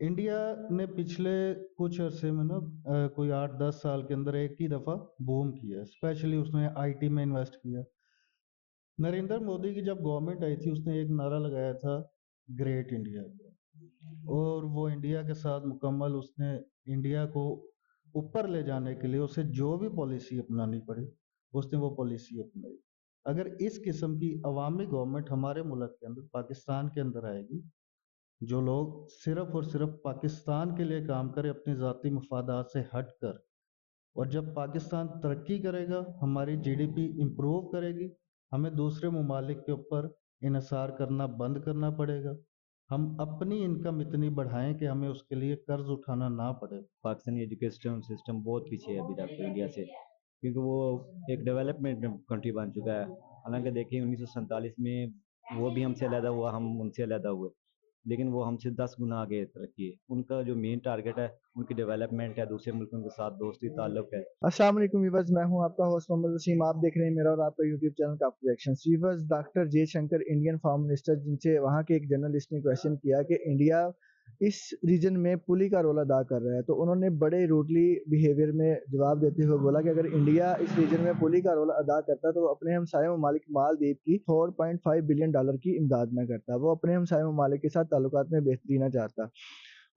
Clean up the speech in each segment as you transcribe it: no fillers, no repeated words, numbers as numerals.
India ने पिछले कुछ अरसे में ना कोई 8-10 साल के अंदर एक ही दफ़ा बूम किया है। स्पेशली उसने आईटी में इन्वेस्ट किया। नरेंद्र मोदी की जब गवर्नमेंट आई थी उसने एक नारा लगाया था, ग्रेट इंडिया का। और वो इंडिया के साथ मुकम्मल उसने इंडिया को ऊपर ले जाने के लिए उसे जो भी पॉलिसी अपनानी पड़ी उसने वो पॉलिसी अपनाई। अगर इस किस्म की अवामी गवर्नमेंट हमारे मुल्क के अंदर पाकिस्तान के अंदर आएगी, जो लोग सिर्फ और सिर्फ पाकिस्तान के लिए काम करें अपने ज़ाती मफादात से हट कर, और जब पाकिस्तान तरक्की करेगा, हमारी जीडीपी इम्प्रूव करेगी, हमें दूसरे ममालिक के ऊपर इन्हिसार करना बंद करना पड़ेगा। हम अपनी इनकम इतनी बढ़ाएं कि हमें उसके लिए कर्ज उठाना ना पड़े। पाकिस्तानी एजुकेशन सिस्टम बहुत पीछे है अभी तक तो इंडिया से, क्योंकि वो एक डेवलपमेंट कंट्री बन चुका है। हालांकि देखिए 1947 में वो भी हमसे अलहदा हुआ, हम उनसे अलहदा हुए, लेकिन वो हमसे 10 गुना आगे तरक्की है। उनका जो मेन टारगेट है उनकी डेवलपमेंट है, दूसरे मुल्कों के साथ दोस्ती ताल्लुक है। अस्सलाम वालेकुम वीवर्स, मैं हूं आपका होस्ट मोहम्मद वसीम। आप देख रहे हैं मेरा और आपका यूट्यूब चैनल काफी reactions. Viewers, doctor Jaishankar Indian foreign minister, जिनसे वहां के एक जर्नलिस्ट ने क्वेश्चन किया कि इंडिया इस रीजन में पुली का रोल अदा कर रहा है, तो उन्होंने बड़े रूडली बिहेवियर में जवाब देते हुए बोला कि अगर इंडिया इस रीजन में पुली का रोल अदा करता तो अपने हमसाय ममालिक मालदीव की $4.5 बिलियन की इमदाद में करता। वो अपने हमसाय ममालिक के साथ ताल्लुकात में बेहतरी ना चाहता।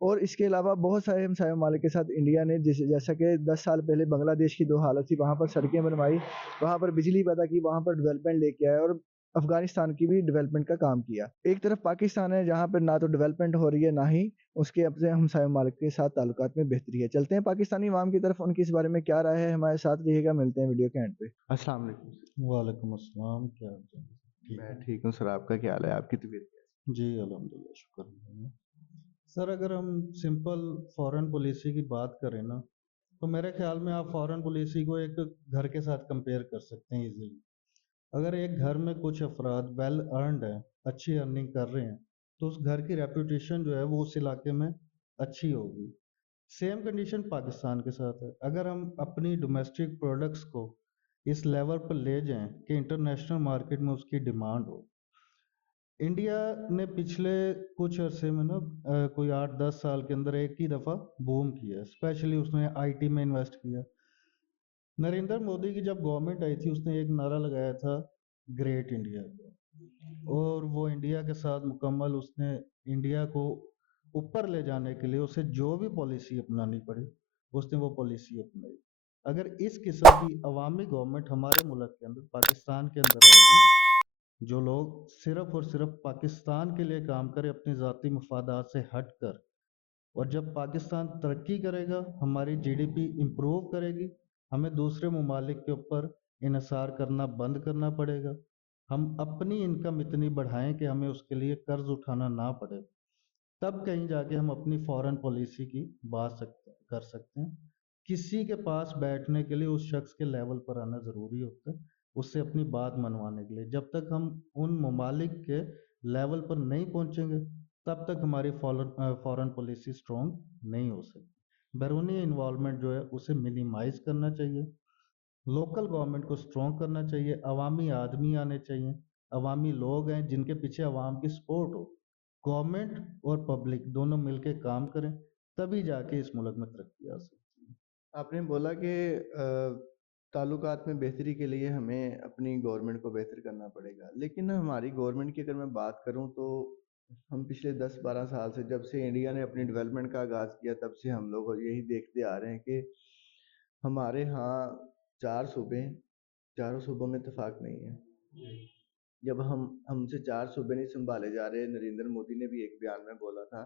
और इसके अलावा बहुत सारे हमसाय ममालिक के साथ इंडिया ने जैसा कि 10 साल पहले बांग्लादेश की दो हालत थी, वहाँ पर सड़कें बनवाई, वहाँ पर बिजली पैदा की, वहाँ पर डेवलपमेंट लेके आए, और अफगानिस्तान की भी डेवलपमेंट का काम किया। एक तरफ पाकिस्तान है जहाँ पर ना तो डेवलपमेंट हो रही है, ना ही उसके अपने हमसाय ममालिक के साथ ताल्लुकात में बेहतरी है। चलते हैं पाकिस्तानी अवाम की तरफ, उनकी इस बारे में क्या राय है। हमारे साथ रहिएगा, मिलते हैं वीडियो के एंड पे। अस्सलाम वालेकुम। वालेकुम अस्सलाम, क्या हाल चाल है? ठीक मैं है। ठीक हूँ सर, आपका क्या हाल है? आपकी तबीयत कैसी जी अल्हम्दुलिल्लाह, शुक्र है। सर, अगर हम सिंपल फॉरेन पॉलिसी की बात करें ना, तो मेरे ख्याल में आप फॉरेन पॉलिसी को एक घर के साथ कंपेयर कर सकते हैं इजीली। अगर एक घर में कुछ अफराद वेल अर्नड हैं, अच्छी अर्निंग कर रहे हैं, तो उस घर की रेपुटेशन जो है वो उस इलाके में अच्छी होगी। सेम कंडीशन पाकिस्तान के साथ है। अगर हम अपनी डोमेस्टिक प्रोडक्ट्स को इस लेवल पर ले जाएं कि इंटरनेशनल मार्केट में उसकी डिमांड हो। इंडिया ने पिछले कुछ अरसे में ना कोई 8-10 साल के अंदर एक ही दफ़ा बूम किया है। स्पेशली उसने आईटी में इन्वेस्ट किया। नरेंद्र मोदी की जब गवर्नमेंट आई थी उसने एक नारा लगाया था, ग्रेट इंडिया का। और वो इंडिया के साथ मुकम्मल उसने इंडिया को ऊपर ले जाने के लिए उसे जो भी पॉलिसी अपनानी पड़ी उसने वो पॉलिसी अपनाई। अगर इस किस्म की अवामी गवर्नमेंट हमारे मुल्क के अंदर पाकिस्तान के अंदर आएगी, जो लोग सिर्फ और सिर्फ पाकिस्तान के लिए काम करें अपने ज़ाती मफादात से हट कर, और जब पाकिस्तान तरक्की करेगा, हमारी जीडीपी इम्प्रूव करेगी, हमें दूसरे ममालिक के ऊपर इन्हिसार करना बंद करना पड़ेगा। हम अपनी इनकम इतनी बढ़ाएं कि हमें उसके लिए कर्ज उठाना ना पड़े। तब कहीं जाके हम अपनी फॉरेन पॉलिसी की कर सकते हैं। किसी के पास बैठने के लिए उस शख्स के लेवल पर आना ज़रूरी होता है, उससे अपनी बात मनवाने के लिए। जब तक हम उन ममालिक के लेवल पर नहीं पहुंचेंगे, तब तक हमारी फॉरेन पॉलिसी स्ट्रॉन्ग नहीं हो सकती। बैरूनी इन्वॉल्वमेंट जो है उसे मिनिमाइज करना चाहिए, लोकल गवर्नमेंट को स्ट्रॉन्ग करना चाहिए, अवामी आदमी आने चाहिए, अवामी लोग हैं जिनके पीछे अवाम की सपोर्ट हो। गवर्नमेंट और पब्लिक दोनों मिलके काम करें, तभी जाके इस मुल्क में तरक्की आ सकती है। आपने बोला कि ताल्लुकात में बेहतरी के लिए हमें अपनी गवर्नमेंट को बेहतर करना पड़ेगा, लेकिन हमारी गवर्नमेंट की अगर मैं बात करूं तो हम पिछले 10-12 साल से, जब से इंडिया ने अपनी डेवलपमेंट का आगाज़ किया, तब से हम लोग यही देखते आ रहे हैं कि हमारे यहाँ चार सूबे, चारों सूबों में इत्तेफाक नहीं है। जब हमसे चार सूबे नहीं संभाले जा रहे, नरेंद्र मोदी ने भी एक बयान में बोला था,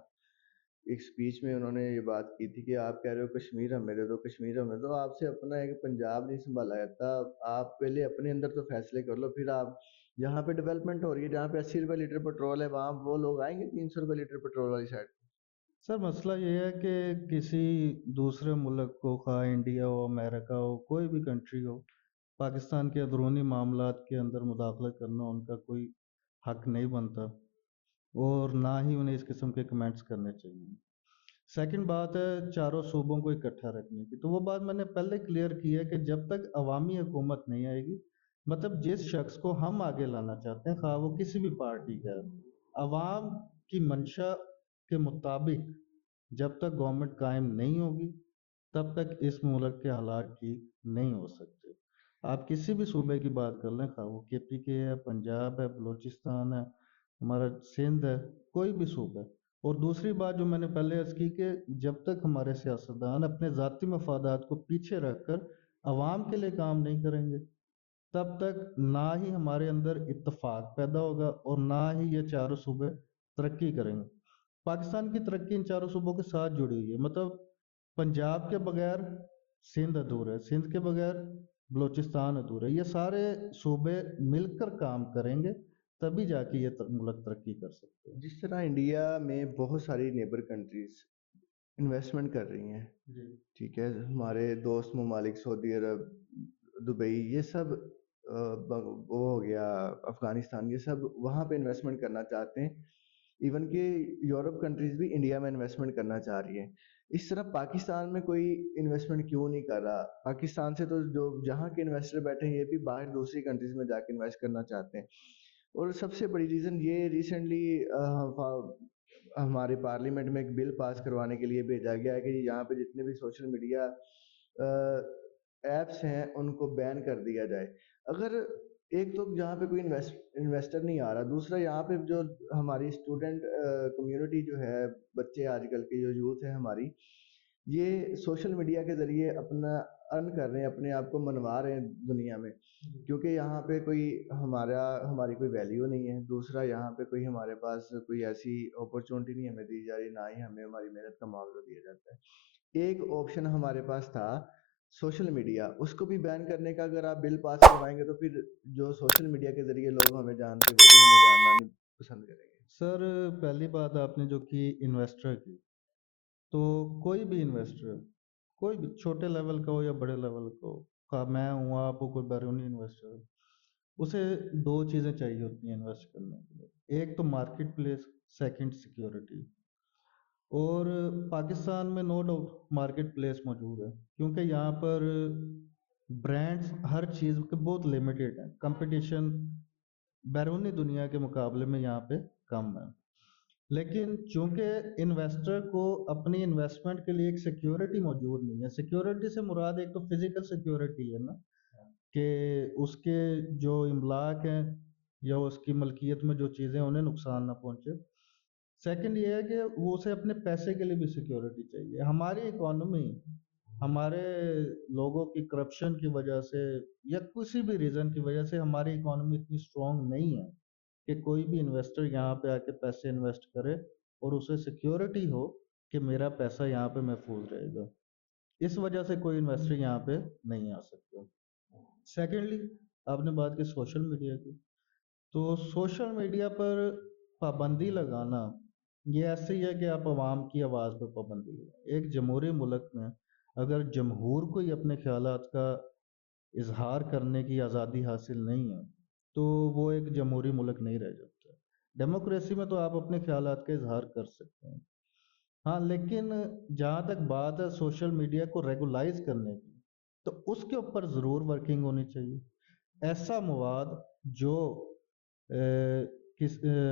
एक स्पीच में उन्होंने ये बात की थी कि आप कह रहे हो कश्मीर हमें दे दो, कश्मीर हमें दो, आपसे अपना एक पंजाब नहीं संभाला जाता। आप पहले अपने अंदर तो फैसले कर लो, फिर आप जहाँ पे डेवलपमेंट हो रही है, जहाँ पे 80 रुपये लीटर पेट्रोल है, वहाँ वो लोग आएंगे 300 रुपये लीटर पेट्रोल वाली साइड। सर, मसला ये है कि किसी दूसरे मुल्क को, खा इंडिया हो, अमेरिका हो, कोई भी कंट्री हो, पाकिस्तान के अंदरूनी मामलात के अंदर मुदाखलत करना उनका कोई हक नहीं बनता, और ना ही उन्हें इस किस्म के कमेंट्स करने चाहिए। सेकंड बात है चारों सूबों को इकट्ठा रखने की, तो वो बात मैंने पहले क्लियर की है कि जब तक अवामी हुकूमत नहीं आएगी, मतलब जिस शख्स को हम आगे लाना चाहते हैं, खा वो किसी भी पार्टी का है, अवाम की मंशा के मुताबिक जब तक गवर्नमेंट कायम नहीं होगी तब तक इस मुल्क के हालात ठीक नहीं हो सकते। आप किसी भी सूबे की बात कर लें, खा वो KPK है, पंजाब है, बलूचिस्तान है, हमारा सिंध है, कोई भी सूबा है। और दूसरी बात जो मैंने पहले अर्ज़ की कि जब तक हमारे सियासतदान अपने ज़ाती मफादात को पीछे रखकर आवाम के लिए काम नहीं करेंगे, तब तक ना ही हमारे अंदर इत्तेफाक पैदा होगा और ना ही ये चारों सूबे तरक्की करेंगे। पाकिस्तान की तरक्की इन चारों सूबों के साथ जुड़ी हुई है। मतलब पंजाब के बगैर सिंध अधूरा है, सिंध के बगैर बलूचिस्तान अधूरा है। ये सारे सूबे मिलकर काम करेंगे तभी जाके ये मुल्क तरक्की कर सकते हैं। जिस तरह इंडिया में बहुत सारी नेबर कंट्रीज इन्वेस्टमेंट कर रही हैं, जी ठीक है, हमारे दोस्त ममालिक सऊदी अरब, दुबई, ये सब वो हो गया, अफगानिस्तान, ये सब वहाँ पे इन्वेस्टमेंट करना चाहते हैं। इवन कि यूरोप कंट्रीज भी इंडिया में इन्वेस्टमेंट करना चाह रही हैं। इस तरह पाकिस्तान में कोई इन्वेस्टमेंट क्यों नहीं कर रहा? पाकिस्तान से तो जो जहाँ के इन्वेस्टर बैठे हैं ये भी बाहर दूसरी कंट्रीज में जाके इन्वेस्ट करना चाहते हैं। और सबसे बड़ी रीज़न ये रिसेंटली हमारे पार्लियामेंट में एक बिल पास करवाने के लिए भेजा गया है कि यहाँ पे जितने भी सोशल मीडिया एप्स हैं उनको बैन कर दिया जाए। अगर एक तो यहाँ पे कोई इन्वेस्टर नहीं आ रहा, दूसरा यहाँ पे जो हमारी स्टूडेंट कम्युनिटी जो है, बच्चे आजकल के जो यूथ है हमारी, ये सोशल मीडिया के ज़रिए अपना अर्न कर रहे हैं, अपने आप को मनवा रहे हैं दुनिया में, क्योंकि यहाँ पे कोई हमारी कोई वैल्यू नहीं है। दूसरा यहाँ पे कोई हमारे पास कोई ऐसी अपॉर्चुनिटी नहीं हमें दी जा रही, ना ही हमें हमारी मेहनत का मुआवजा दिया जाता है। एक ऑप्शन हमारे पास था सोशल मीडिया, उसको भी बैन करने का अगर आप बिल पास करवाएंगे तो फिर जो सोशल मीडिया के ज़रिए लोग हमें जानते वो भी हमें जानना नहीं पसंद करेंगे। सर, पहली बात आपने जो की इन्वेस्टर की, तो कोई भी इन्वेस्टर, कोई भी छोटे लेवल का हो या बड़े लेवल का हो, का मैं हूँ, आप हो, कोई बैरूनी इन्वेस्टर, उसे दो चीज़ें चाहिए होती हैं इन्वेस्ट करने के लिए। एक तो मार्केट प्लेस, सेकेंड सिक्योरिटी। और पाकिस्तान में नो डाउट मार्केट प्लेस मौजूद है, क्योंकि यहाँ पर ब्रांड्स हर चीज़ के बहुत लिमिटेड हैं। कंपटीशन बैरूनी दुनिया के मुकाबले में यहाँ पे कम है। लेकिन चूंकि इन्वेस्टर को अपनी इन्वेस्टमेंट के लिए एक सिक्योरिटी मौजूद नहीं है। सिक्योरिटी से मुराद एक तो फिजिकल सिक्योरिटी है ना, कि उसके जो इमलाक हैं या उसकी मलकियत में जो चीज़ें उन्हें नुकसान ना पहुंचे। सेकंड ये है कि वो उसे अपने पैसे के लिए भी सिक्योरिटी चाहिए। हमारी इकोनॉमी हमारे लोगों की करप्शन की वजह से या किसी भी रीज़न की वजह से हमारी इकोनॉमी इतनी स्ट्रांग नहीं है कि कोई भी इन्वेस्टर यहाँ पे आके पैसे इन्वेस्ट करे और उसे सिक्योरिटी हो कि मेरा पैसा यहाँ पे महफूज रहेगा। इस वजह से कोई इन्वेस्टर यहाँ पे नहीं आ सकता। सेकेंडली, आपने बात की सोशल मीडिया की, तो सोशल मीडिया पर पाबंदी लगाना ये ऐसे ही है कि आप आवाम की आवाज़ पर पाबंदी लगाएं। एक जमहूरी मुल्क में अगर जमहूर को ही अपने ख्यालात का इजहार करने की आज़ादी हासिल नहीं है तो वो एक जमहूरी मुल्क नहीं रह जाता। डेमोक्रेसी में तो आप अपने ख्यालात का इजहार कर सकते हैं, हाँ, लेकिन जहाँ तक बात है सोशल मीडिया को रेगुलाइज करने की, तो उसके ऊपर ज़रूर वर्किंग होनी चाहिए। ऐसा मवाद जो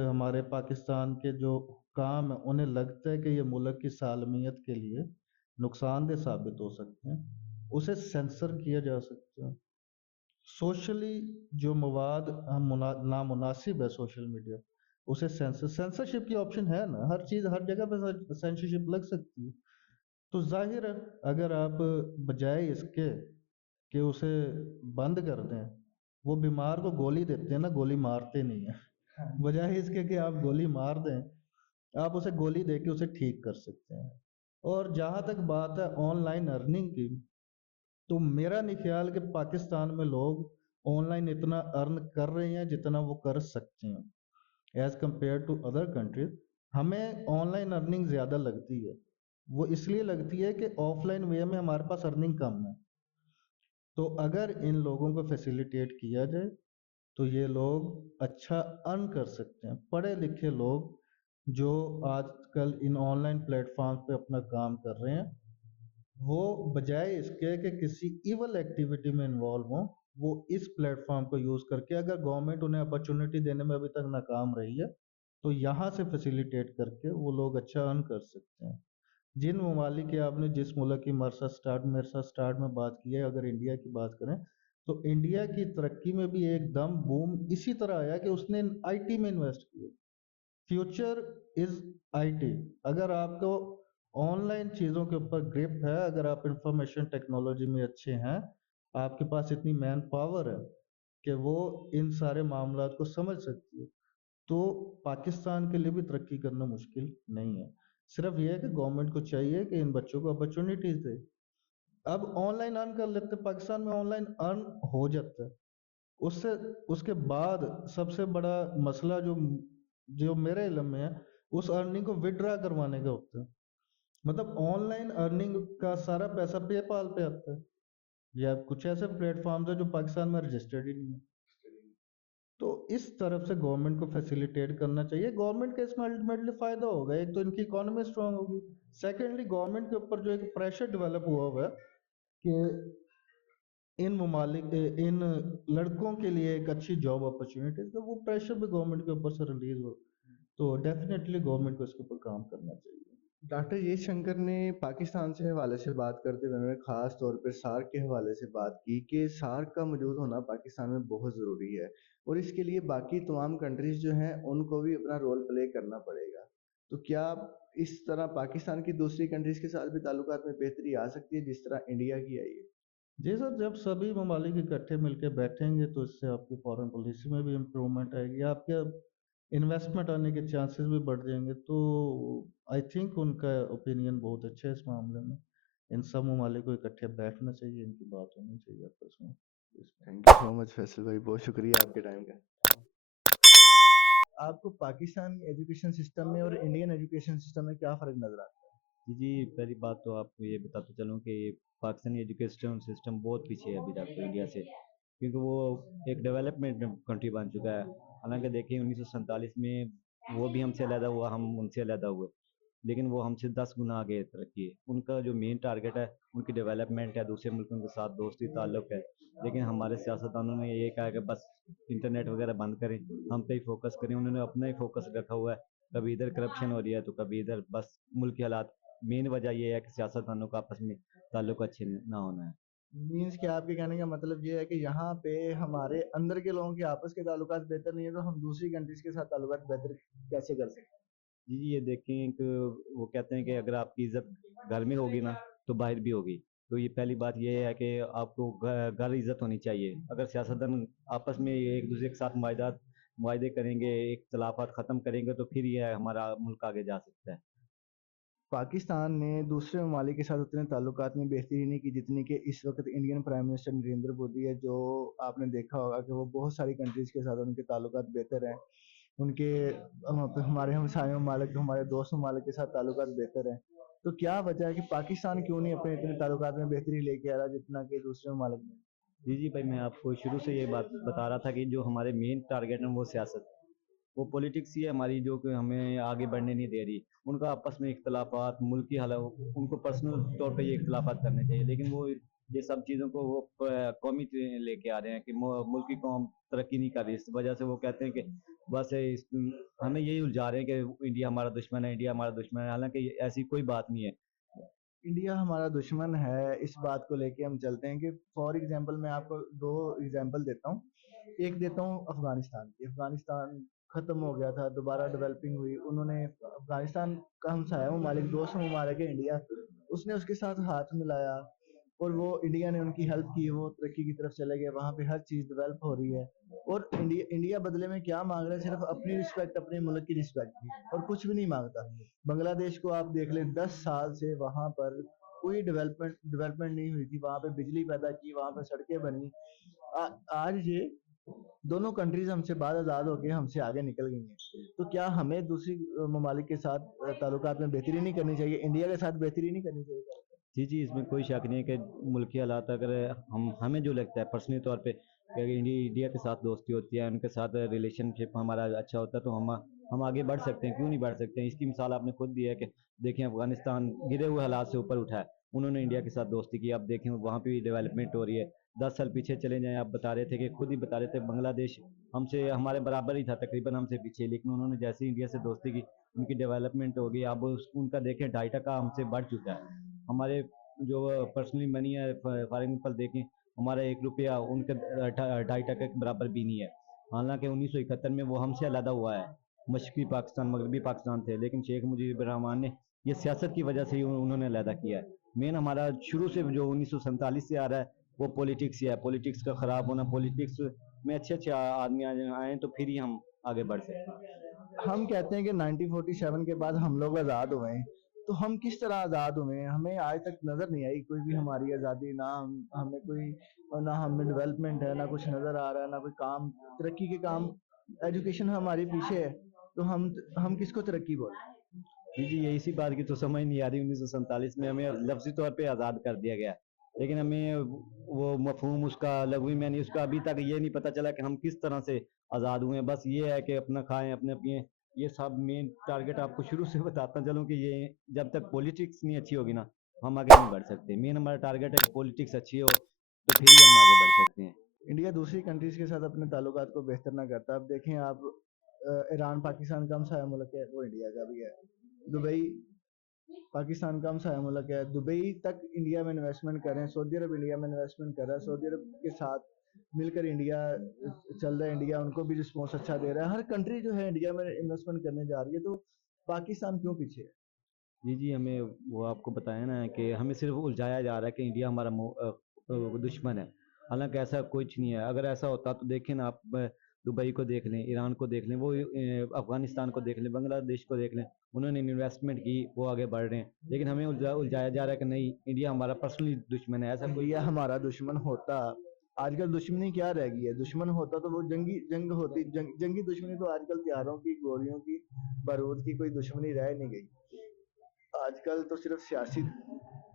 हमारे पाकिस्तान के जो काम है उन्हें लगता है कि ये मुल्क की सालमियत के लिए नुकसानदेह साबित हो सकते हैं, उसे सेंसर किया जा सकता है। सोशली जो मवाद नामुनासिब है सोशल मीडिया, उसे सेंसरशिप की ऑप्शन है ना, हर चीज़ हर जगह पे सेंसरशिप लग सकती है। तो जाहिर है अगर आप बजाय इसके कि उसे बंद कर दें, वो बीमार को गोली देते हैं ना, गोली मारते नहीं है। बजाय इसके कि आप गोली मार दें, आप उसे गोली दे के उसे ठीक कर सकते हैं। और जहाँ तक बात है ऑनलाइन अर्निंग की, तो मेरा नहीं ख्याल कि पाकिस्तान में लोग ऑनलाइन इतना अर्न कर रहे हैं जितना वो कर सकते हैं as compare to other countries. हमें ऑनलाइन अर्निंग ज़्यादा लगती है, वो इसलिए लगती है कि ऑफलाइन वे में हमारे पास अर्निंग कम है। तो अगर इन लोगों को फैसिलिटेट किया जाए तो ये लोग अच्छा अर्न कर सकते हैं। पढ़े लिखे लोग जो आजकल इन ऑनलाइन प्लेटफॉर्म पे अपना काम कर रहे हैं, वो बजाय इसके कि किसी इवल एक्टिविटी में इन्वॉल्व हों, वो इस प्लेटफॉर्म को यूज़ करके, अगर गवर्नमेंट उन्हें अपॉर्चुनिटी देने में अभी तक नाकाम रही है, तो यहाँ से फैसिलिटेट करके वो लोग अच्छा अर्न कर सकते हैं। जिन ममालिक के आपने जिस मुल्क की मेरे साथ स्टार्ट में बात की है, अगर इंडिया की बात करें तो इंडिया की तरक्की में भी एकदम बूम इसी तरह आया कि उसने आईटी में इन्वेस्ट किया। Future is IT. अगर आपको ऑनलाइन चीज़ों के ऊपर ग्रिप है, अगर आप इंफॉर्मेशन टेक्नोलॉजी में अच्छे हैं, आपके पास इतनी मैन पावर है कि वो इन सारे मामलात को समझ सकती है, तो पाकिस्तान के लिए भी तरक्की करना मुश्किल नहीं है। सिर्फ ये है कि गवर्नमेंट को चाहिए कि इन बच्चों को अपॉर्चुनिटीज दे। अब ऑनलाइन अर्न कर लेते, पाकिस्तान में ऑनलाइन अर्न हो जाता है। उससे उसके बाद सबसे बड़ा मसला जो जो मेरे इल्म में है, उस अर्निंग को विड्रा करवाने का होता है। मतलब ऑनलाइन अर्निंग का सारा पैसा पेपाल पे आता है, या कुछ ऐसे प्लेटफॉर्म्स है जो पाकिस्तान में रजिस्टर्ड ही नहीं है। तो इस तरफ से गवर्नमेंट को फैसिलिटेट करना चाहिए। गवर्नमेंट का इसमें अल्टीमेटली फायदा होगा, एक तो इनकी इकोनॉमी स्ट्रांग होगी, सेकेंडली गवर्नमेंट के ऊपर जो एक प्रेशर डेवलप हुआ हुआ है कि इन ममालिक इन लड़कों के लिए एक अच्छी जॉब अपॉर्चुनिटीज, तो वो प्रेशर भी गवर्नमेंट के ऊपर से रिलीज हो, तो डेफिनेटली गवर्नमेंट को इसके ऊपर काम करना चाहिए। डॉक्टर जयशंकर ने पाकिस्तान से हवाले से बात करते हुए उन्होंने खास तौर पर सार्क के हवाले से बात की कि सार्क का मौजूद होना पाकिस्तान में बहुत ज़रूरी है और इसके लिए बाकी तमाम कंट्रीज़ जो हैं उनको भी अपना रोल प्ले करना पड़ेगा। तो क्या इस तरह पाकिस्तान की दूसरी कंट्रीज़ के साथ भी ताल्लुकात में बेहतरी आ सकती है जिस तरह इंडिया की आई है? जी सर, जब सभी ममालिक इकट्ठे मिलकर बैठेंगे तो इससे आपकी फॉरेन पॉलिसी में भी इम्प्रूवमेंट आएगी, आपके इन्वेस्टमेंट आने के चांसेस भी बढ़ जाएंगे। तो आई थिंक उनका ओपिनियन बहुत अच्छा है इस मामले में। इन सब ममालिक को इकट्ठे बैठना चाहिए, इनकी बात होनी चाहिए आपस में। Thank you so much Faisal भाई, बहुत शुक्रिया आपके टाइम का। आपको पाकिस्तान एजुकेशन सिस्टम में और इंडियन एजुकेशन सिस्टम में क्या फ़र्क नज़र आता है? जी पहली बात तो आपको ये बताते चलूँ कि पाकिस्तानी एजुकेशन सिस्टम बहुत पीछे है अभी तक तो इंडिया से, क्योंकि वो एक डेवलपमेंट कंट्री बन चुका है। हालांकि देखिए 1947 में वो भी हमसे अलहदा हुआ, हम उनसे अलहदा हुए, लेकिन वो हमसे 10 गुना आगे तरक्की है। उनका जो मेन टारगेट है उनकी डेवलपमेंट है, दूसरे मुल्कों के साथ दोस्ती ताल्लुक है, लेकिन हमारे सियासतदानों ने ये कहा कि बस इंटरनेट वगैरह बंद करें, हम पे ही फोकस करें। उन्होंने अपना ही फोकस रखा हुआ है, कभी इधर करप्शन हो रही है तो कभी इधर, बस मुल्क के हालात। मेन वजह ये है कि सियासतदानों का आपस में ताल्लुक अच्छे ना होना है। मीन्स कि आपके कहने का मतलब ये है कि यहाँ पे हमारे अंदर के लोगों के आपस के ताल्लुकात बेहतर नहीं है तो हम दूसरी कंट्रीज के साथ ताल्लुकात बेहतर कैसे कर सकते हैं? जी जी, ये देखें कि वो कहते हैं कि अगर आपकी इज्जत घर में होगी ना तो बाहर भी होगी। तो ये पहली बात ये है कि आपको घर इज्जत होनी चाहिए। अगर सियासतदान आपस में एक दूसरे के साथ मुआहदे करेंगे, इख्तलाफात ख़त्म करेंगे, तो फिर ये हमारा मुल्क आगे जा सकता है। पाकिस्तान ने दूसरे ममालिक के साथ उतने ताल्लुकात में बेहतरी नहीं की जितनी कि इस वक्त Indian prime minister Narendra Modi है, जो आपने देखा होगा कि वो बहुत सारी कंट्रीज़ के साथ उनके ताल्लुकात बेहतर हैं। उनके हमारे हमसाय ममालिक, हमारे दोस्त ममालिक के साथ ताल्लुकात बेहतर हैं। तो क्या वजह है कि पाकिस्तान क्यों नहीं अपने इतने ताल्लुकात में बेहतरी लेके आ रहा जितना कि दूसरे ममालिक में? जी जी भाई, मैं आपको शुरू से ये बात बता रहा था कि जो हमारे मेन टारगेट है वो सियासत, वो पॉलिटिक्स ही है हमारी, जो कि हमें आगे बढ़ने नहीं दे रही। उनका आपस में इख्तलाफात, मुल्की हालात, उनको पर्सनल तौर पे ये इख्तलाफात करने चाहिए, लेकिन वो ये सब चीज़ों को वो कौमी लेके आ रहे हैं कि मुल्क की कौम तरक्की नहीं कर रही। इस वजह से वो कहते हैं कि बस हमें यही उलझा रहे हैं कि इंडिया हमारा दुश्मन है, इंडिया हमारा दुश्मन है, हालांकि ऐसी कोई बात नहीं है। इंडिया हमारा दुश्मन है, इस बात को लेके हम चलते हैं कि फॉर एग्जांपल मैं आपको दो एग्जांपल देता हूँ। एक देता हूँ अफगानिस्तान की। अफगानिस्तान ख़त्म हो गया था, दोबारा डेवलपिंग हुई, उन्होंने अफगानिस्तान का हमसाया ममालिक, दोस्त ममालिक है इंडिया, उसने उसके साथ हाथ मिलाया और वो इंडिया ने उनकी हेल्प की, वो तरक्की की तरफ चले गए, वहाँ पे हर चीज़ डेवलप हो रही है। और इंडिया बदले में क्या मांग रहा है? सिर्फ अपनी रिस्पेक्ट, अपने मुल्क की रिस्पेक्ट की, और कुछ भी नहीं मांगता। बांग्लादेश को आप देख लें, 10 साल से वहाँ पर कोई डेवलपमेंट नहीं हुई थी, वहाँ पे बिजली पैदा की, वहाँ पे सड़कें बनी। आज ये दोनों कंट्रीज हमसे बाद आज़ाद होकर हमसे आगे निकल गई हैं। तो क्या हमें दूसरी ममालिक के साथ ताल्लुकात में बेहतरी नहीं करनी चाहिए, इंडिया के साथ बेहतरी नहीं करनी चाहिए? जी जी, इसमें कोई शक नहीं है कि मुल्क की हालात, अगर हमें जो लगता है पर्सनली तौर पे कि अगर इंडिया के साथ दोस्ती होती है, उनके साथ रिलेशनशिप हमारा अच्छा होता है, तो हम आगे बढ़ सकते हैं। क्यों नहीं बढ़ सकते हैं? इसकी मिसाल आपने खुद दी है कि देखें अफगानिस्तान गिरे हुए हालात से ऊपर उठा है। उन्होंने इंडिया के साथ दोस्ती की। अब देखें वहाँ पे भी डेवलपमेंट हो रही है। 10 साल पीछे चले जाएं, आप बता रहे थे कि खुद ही बता रहे थे बांग्लादेश हमसे हमारे बराबर ही था, तकरीबन हमसे पीछे, लेकिन उन्होंने जैसे ही इंडिया से दोस्ती की उनकी डेवलपमेंट हो गई। अब उनका देखें 2.5% हमसे बढ़ चुका है। हमारे जो पर्सनली मनी है, फॉर एग्जाम्पल देखें हमारा 1 रुपया उनके 2.5% के बराबर भी नहीं है। हालांकि 1971 में वो हमसे अलहदा हुआ है, मशरक़ी पाकिस्तान मगरबी पाकिस्तान थे, लेकिन शेख मुजीबुर रहमान ने ये सियासत की वजह से ही उन्होंने अलहदा किया है। मेन हमारा शुरू से जो 1947 से आ रहा है वो पॉलिटिक्स ही है। पॉलिटिक्स का ख़राब होना, पॉलिटिक्स में अच्छे अच्छे आदमी आए तो फिर ही हम आगे बढ़ सकते हैं। हम कहते हैं कि 1947 के बाद हम लोग आज़ाद हुए हैं, तो हम किस तरह आज़ाद हुए हैं? हमें आज तक नज़र नहीं आई कोई भी हमारी आज़ादी, ना हमें कोई, ना हमें डेवलपमेंट है, ना कुछ नज़र आ रहा है, ना कोई काम, तरक्की के काम। एजुकेशन हमारे पीछे है, तो हम किसको तरक्की बोलें? जी ये इसी बात की तो समझ नहीं आ रही। 1947 में हमें लफ्ज़ी तौर पे आज़ाद कर दिया गया, लेकिन हमें वो मफहूम उसका लगवी मैंने उसका अभी तक ये नहीं पता चला कि हम किस तरह से आज़ाद हुए हैं। बस ये है कि अपना खाएं, अपने पिएं, ये सब मेन टारगेट आपको शुरू से बताता चलूँ कि ये जब तक पॉलिटिक्स नहीं अच्छी होगी ना हम आगे नहीं बढ़ सकते। मेन हमारा टारगेट है कि पॉलिटिक्स अच्छी हो तो फिर ही हम आगे बढ़ सकते हैं। इंडिया दूसरी कंट्रीज़ के साथ अपने ताल्लुकात को बेहतर ना करता। अब देखें आप, ईरान पाकिस्तान का हमसाया मुल्क है, वो इंडिया का भी है। दुबई पाकिस्तान का हमसाया मुल्क है। दुबई तक इंडिया में इन्वेस्टमेंट कर रहे हैं, सऊदी अरब इंडिया में इन्वेस्टमेंट कर रहा है, सऊदी अरब के साथ मिलकर इंडिया चल रहा है, इंडिया उनको भी रिस्पॉन्स अच्छा दे रहा है। हर कंट्री जो है इंडिया में इन्वेस्टमेंट करने जा रही है, तो पाकिस्तान क्यों पीछे है? जी हमें वो आपको बताया ना कि हमें सिर्फ उलझाया जा रहा है कि इंडिया हमारा दुश्मन है। हालांकि ऐसा कुछ नहीं है। अगर ऐसा होता तो देखें ना आप, दुबई को देख लें, ईरान को देख लें, वो अफगानिस्तान को देख लें, बांग्लादेश को देख लें, उन्होंने इन्वेस्टमेंट की, वो आगे बढ़ रहे हैं। लेकिन हमें उलझाया जा रहा है कि नहीं इंडिया हमारा पर्सनली दुश्मन है। ऐसा कोई इंडिया हमारा दुश्मन होता, आजकल दुश्मनी क्या रह गई है? दुश्मन होता तो वो जंग होती। जंगी दुश्मनी तो आजकल त्योहारों की, गोलियों की, बारूद की कोई दुश्मनी रह नहीं गई। आजकल तो सिर्फ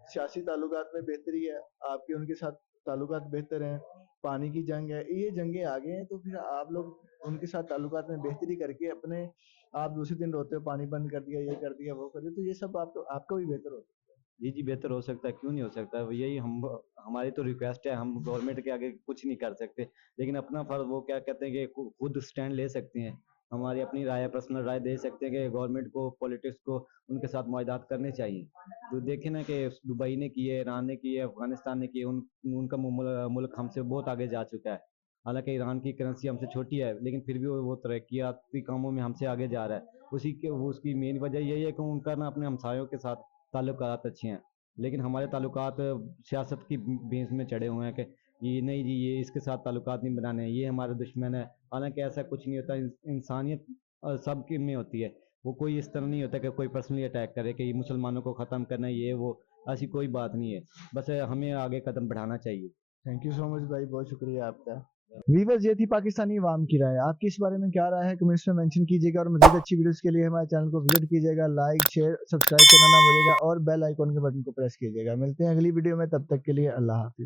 सियासी ताल्लुकात में बेहतरी है, आपके उनके साथ ताल्लुकात बेहतर हैं, पानी की जंग है, ये जंगें आ गए हैं, तो फिर आप लोग उनके साथ ताल्लुकात में बेहतरी करके अपने, आप दूसरे दिन रोते हो पानी बंद कर दिया, ये कर दिया, वो कर दिया, तो ये सब आपका भी बेहतर होता है। जी बेहतर हो सकता है, क्यों नहीं हो सकता। यही हमारी तो रिक्वेस्ट है। हम गवर्नमेंट के आगे कुछ नहीं कर सकते, लेकिन अपना फर्ज वो क्या कहते हैं कि खुद स्टैंड ले सकते हैं। हमारी अपनी राय, पर्सनल राय दे सकते हैं कि गवर्नमेंट को, पॉलिटिक्स को उनके साथ मुआहदात करने चाहिए। तो देखें ना कि दुबई ने की है, ईरान ने की है, अफगानिस्तान ने की है, उनका मुल्क हमसे बहुत आगे जा चुका है। हालांकि ईरान की करेंसी हमसे छोटी है, लेकिन फिर भी वो तरक्याती कामों में हमसे आगे जा रहा है। उसकी मेन वजह यही है कि उनका ना अपने हमसायों के साथ ताल्लुकात अच्छे हैं। लेकिन हमारे ताल्लुकात सियासत की बेस में चढ़े हुए हैं कि ये नहीं जी, ये इसके साथ ताल्लुकात नहीं बनाने हैं, ये हमारा दुश्मन है। हालांकि ऐसा कुछ नहीं होता। इंसानियत सब की में होती है। वो कोई इस तरह नहीं होता कि कोई पर्सनली अटैक करे कि ये मुसलमानों को ख़त्म करना है, ये वो, ऐसी कोई बात नहीं है। बस हमें आगे कदम बढ़ाना चाहिए। थैंक यू सो मच भाई, बहुत शुक्रिया आपका। वीवर्स, ये थी पाकिस्तानी अवाम की राय। आपकी इस बारे में क्या राय है कमेंट्स में मेंशन कीजिएगा, और मजीद अच्छी वीडियोस के लिए हमारे चैनल को विजिट कीजिएगा, लाइक शेयर सब्सक्राइब करना ना भूलिएगा, और बेल आइकॉन के बटन को प्रेस कीजिएगा। मिलते हैं अगली वीडियो में, तब तक के लिए अल्लाह हाफिज।